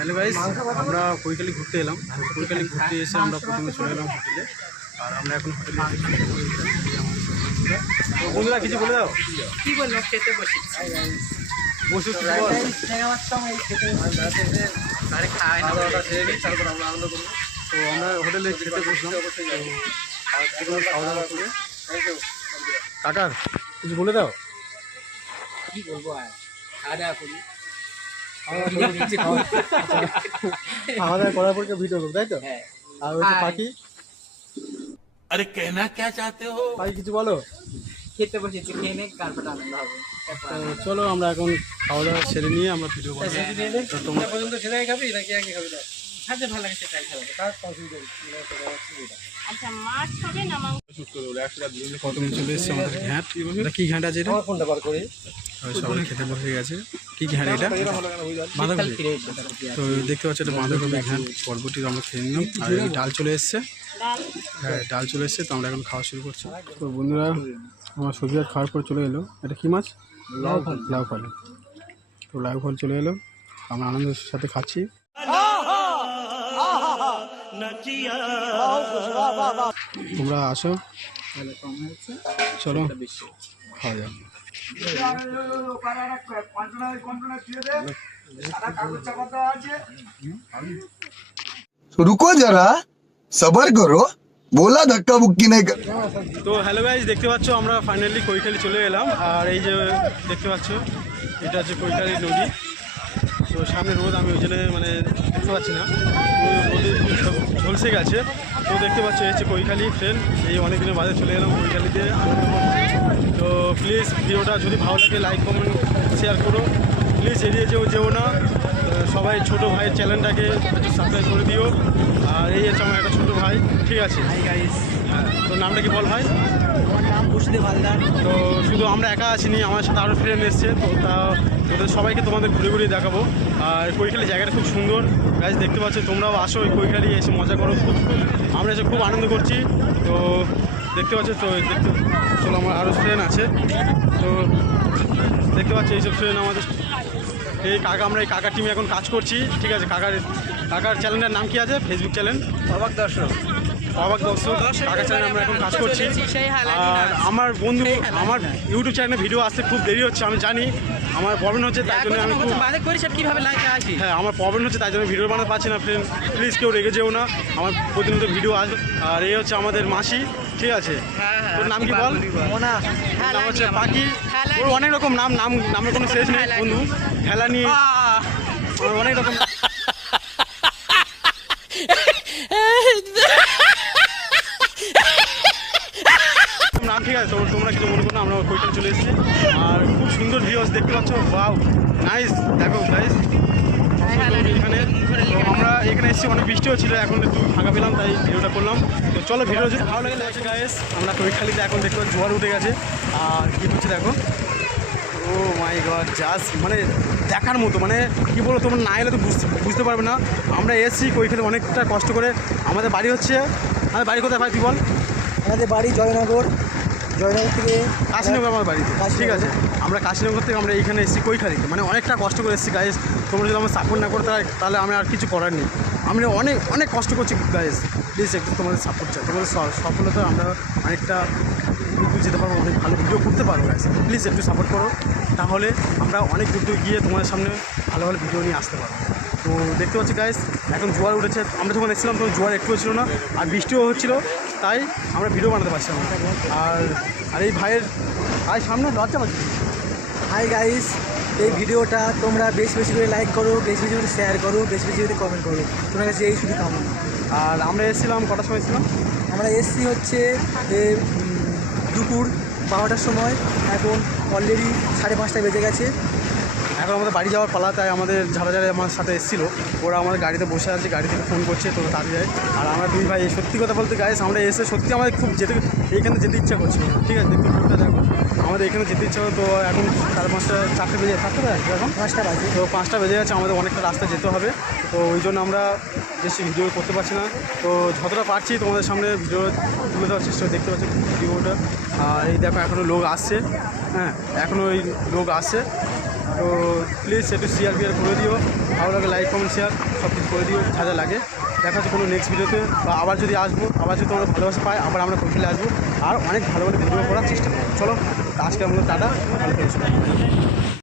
Hello guys, আমরা কৈখালি ঘুরতে এলাম। কৈখালি ঘুরতে এসে আমরা প্রথমে চলে এলাম হোটেলে। আর আমরা এখন হোটেলে বন্ধুরা কিছু বলে দাও। কি বলবো, খেতে বসে বসে তারপর আমরা আনন্দ করবো। তো আমরা হোটেলে খেতে বসলাম। খাওয়া দাওয়া করে কাকার কিছু বলে দাও। কি বলবো, আর খাওয়া দাওয়া করি। খাওয়া দাওয়া করার পর ভিডিও করবো, তাই তো? আর ওই পাখি, अरे कहना क्या चाहते हो? পাখি কিছু বলো। খেতে বসেছি, খেয়ে নে তারপর আনন্দ হবে। তো চলো আমরা এখন খাওয়া দাওয়া সেরে নিয়ে আমরা ভিডিও করবো। তোমরা পর্যন্ত সেটাই খাবি নাকি আগে খাবি? খাতে ভালো লাগে সেটাই খাবো। আচ্ছা, মাছ হবে না মাংস? প্রথমে চলে এসছে আমাদের ঘ্যাঁট। এটা কি ঘ্যাঁট আছে? এটা কোনটা বার করি? সবাই খেতে বসে গেছে। কি ঘ্যাঁট এটা? বাঁধাকপি। তো দেখতে পাচ্ছ এটা বাঁধাকপি ঘ্যাঁট। পরবর্তী আমরা খেয়ে নিলাম। আর এই ডাল চলে এসছে। ডাল। হ্যাঁ, ডাল চলে এসছে। তো আমরা এখন খাওয়া শুরু করছি। তো বন্ধুরা, আমার সবজি আর খাওয়ার পর চলে এলো এটা কি মাছ? লাউ ফল। তো লাউ ফল চলে এলো, আমরা আনন্দের সাথে খাচ্ছি। তোমরা আসো, চলো খাওয়া যাক। रुको जरा सबर करो बोला धक्का बुक्की नहीं कर। তো হ্যালো গাইজ, দেখতে পাচ্ছ আমরা ফাইনালি কৈখালি চলে এলাম। আর এই যে দেখতে পাচ্ছ এটা হচ্ছে কৈখালি নদী। তো সামনে রোদ, আমি ওই জন্য মানে দেখতে পাচ্ছি না, রোদে ঝলসে গেছে। তো দেখতে পাচ্ছ এই হচ্ছে কৈখালি ট্রেন। এই অনেক দিনের বাদে চলে এলাম কৈখালিতে আনন্দ করতে। তো প্লিজ ভিডিওটা যদি ভালো লাগে লাইক কমেন্ট শেয়ার করো। প্লিজ এড়িয়ে যেও না। সবাই ছোটো ভাইয়ের চ্যানেলটাকে একটু সাবস্ক্রাইব করে দিও। আর এই হচ্ছে আমার একটা ছোটো ভাই, ঠিক আছে? হ্যাঁ, তোর নামটা কি বল ভাই? আমার নাম বুসদেব হালদার। তো শুধু আমরা একা আছিনি, আমার সাথে আরও ফ্রেন্ড এসছে। তো তা ওদের সবাইকে তোমাদের ঘুরে দেখাবো। আর কৈখালি জায়গাটা খুব সুন্দর গাইজ, দেখতে পাচ্ছ। তোমরাও আসো ওই কৈখালি, এসে মজা করো। আমরা এসে খুব আনন্দ করছি। তো দেখতে পাচ্ছ। তো চলো, আমার আরও ফ্রেন্ড আছে। তো দেখতে পাচ্ছ এইসব ফ্রেন্ড আমাদের। এই কাকা, আমরা এই কাকার টিমে এখন কাজ করছি, ঠিক আছে? কাকার চ্যানেলের নাম কি আছে? ফেসবুক চ্যানেল অবাক দর্শক কাকা চ্যানেলে আমরা এখন কাজ করছি। আর আমার বন্ধু, আমার ইউটিউব চ্যানেলে ভিডিও আসতে খুব দেরি হচ্ছে, আমি জানি। আমার প্রবলেম হচ্ছে, তাই জন্য আমি কিভাবে লাইকে আসি। হ্যাঁ, আমার প্রবলেম হচ্ছে, তাই জন্য ভিডিও বানাতে পারছি না। ফ্রেন্ড প্লিজ কেউ রেগে যেও না, আমার প্রতিনিয়ত ভিডিও আসবে। আর এই হচ্ছে আমাদের মাসি, ঠিক আছে? তোর নাম কি বল? নাম হচ্ছে পাখি। ওর অনেক রকম নামের কোনো শেষ নেই বন্ধু। খেলা নিয়ে অনেক রকম নাম, ঠিক আছে? তোমরা কিছু মনে করো না, আমরা কৈখালি চলে এসেছি। আর খুব সুন্দর ভিউজ দেখতে পাচ্ছ। Wow, nice. দেখো গাইস, এখানে আমরা এখানে এসেছি, অনেক বৃষ্টি হচ্ছিল, এখন একটু ফাঁকা পেলাম, তাই ভিডিওটা করলাম। তো চলো, ভিডিও যদি ভালো লাগে লাগছে গাইস। আমরা কৈখালিতে এখন দেখতে পাচ্ছি জোয়ার উঠে গেছে। আর কী হচ্ছে দেখো, ও মাই গড, জাস্ট মানে দেখার মতো। মানে কী বলবো, তোমরা না এলে তো বুঝতে পারবে না। আমরা এসেছি কৈখালি অনেকটা কষ্ট করে। আমাদের বাড়ি হচ্ছে, আমাদের বাড়ি কোথায় ভাই তুই বল? আমাদের বাড়ি জয়নগর থেকে কাশীনগর আমার বাড়িতে, ঠিক আছে? আমরা কাশীনগর থেকে আমরা এইখানে এসেছি কৈখালিতে, মানে অনেকটা কষ্ট করে এসেছি গাইস। তোমরা যদি আমার সাপোর্ট না করো তাহলে আমি আর কিছু করার নেই। আমরা অনেক কষ্ট করছি গাইস, প্লিজ একটু তোমাদের সাপোর্ট চাই। তোমাদের সফলতা আমরা অনেকটা দূর যেতে পারবো, অনেক ভালো ভিডিও করতে পারবো গাইস। প্লিজ একটু সাপোর্ট করো, তাহলে আমরা অনেক দূর গিয়ে তোমাদের সামনে ভালো ভিডিও নিয়ে আসতে পারবো। তো দেখতে পাচ্ছি গাইস, এখন জোয়ার উঠেছে। আমরা যখন এসেছিলাম তখন জোয়ার একটুও ছিল না, আর বৃষ্টিও হচ্ছিলো, তাই আমরা ভিডিও বানাতে পারছিলাম না। আর এই ভাইয়ের সামনে লজ্জা পাচ্ছি। হাই গাইস, এই ভিডিওটা তোমরা বেশি করে লাইক করো, বেশি করে শেয়ার করো, বেশি করে কমেন্ট করো। তোমার কাছে এই শুধু কামনা। আর আমরা এসেছিলাম কটার সময় এসেছিলাম? আমরা এসছি হচ্ছে দুপুর 12টার সময়। এখন অলরেডি 5:30 বেজে গেছে। এখন আমাদের বাড়ি যাওয়ার পালা, তাই আমাদের যারা আমার সাথে এসেছিলো ওরা আমাদের গাড়িতে বসে আছে, গাড়ি থেকে ফোন করছে, তোরা তাড়িয়ে যায়। আর আমরা দুই ভাই, সত্যি কথা বলতে গাইস, আমরা এসে সত্যি আমাদের খুব এইখানে যেতে ইচ্ছা করছে, ঠিক আছে? দেখতে ভিডিওটা দেখো, আমাদের এখানে যেতে ইচ্ছা হতো। এখন 4:30 বেজে, 5টা বাজে, এখন 5টা বাজে। তো 5টা বেজে গেছে, আমাদের অনেকটা রাস্তা যেতে হবে। তো ওই জন্য আমরা বেশি ভিডিও করতে পারছি না। তো যতটা পারছি তোমাদের সামনে ভিডিও তুলে দেওয়ার চেষ্টা, দেখতে পাচ্ছি ভিডিওটা। আর এই দেখো, এখনও লোক আসছে, হ্যাঁ, এখনও ওই লোক আসছে। তো প্লিজ একটু শেয়ার করে দিও, ভালো লাগে লাইক কমেন্ট শেয়ার সব কিছু করে দিও যা যা লাগে। দেখা হচ্ছে কোনো নেক্সট ভিডিওতে, বা আবার যদি আসবো, আবার যদি তোমরা ভালোবাসা পাই, আবার আমরা কৈশালে আসবো আর অনেক ভালো ভালো ভিডিও করার চেষ্টা করবো। চলো আজকের মতো টাটা, ভালো থেকো সবাই।